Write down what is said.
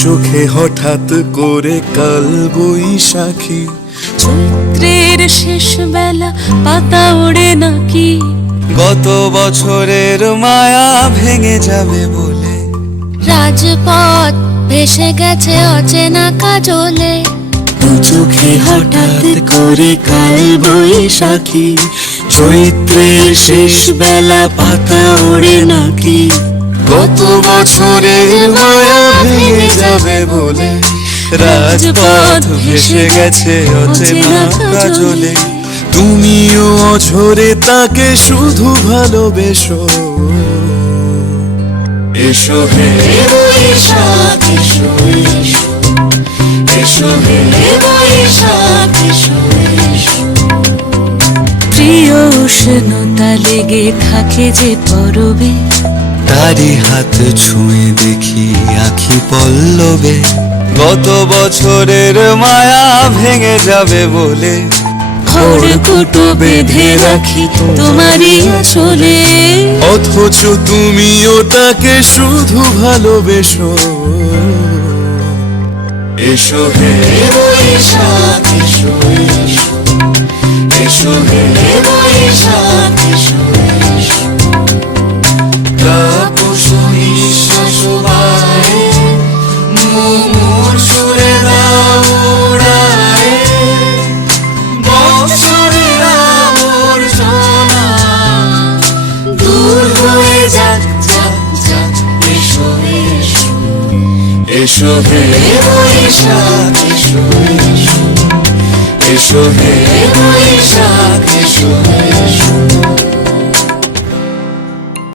চোখে হঠাৎ করে কাল বৈশাখী, চৈত্রের শেষ বেলা পাতা ওড়ে নাকি, গত বছরের মায়া ভেঙে যাবে বলে, রাজপথ ভেসে গেছে অচেনা কাজলে, দু চোখে হঠাৎ করে কাল বৈশাখী, চৈত্রের শেষ বেলা পাতা ওড়ে নাকি, গত বছরের মায়া ভেঙে যাবে বলে, রাজপথ ভেসে গেছে অচেনা কাজলে। তুমিও অঝরে তাকে শুধু ভালোবেসো, এসো হে বৈশাখ এসো এসো, এসো হে বৈশাখ এসো এসো। প্রিয় উষ্ণতা লেগে থাকে যে পরবে, তারি হাত ছুঁয়ে দেখি আখি পল্লবে, গত বছরের মায়া ভেঙে যাবে বলে, খড়কুটো বেঁধে রাখি তোমারই আঁচলে, অথচ তুমিও তাকে শুধু ভালোবেসো, এসো হে বৈশাখ এসো এসো, এসো হে বৈশাখ এসো এসো। তাপসী নিঃশ্বাস বায়ে, মুমুর সুরে দাও উড়ায়ে, বৎসরের আবর্জনা দূর হয়ে যাক যাক যাক, এসো এসো, এসো হে বৈশাখ এসো এসো, এসো হে বৈশাখ এসো এসো।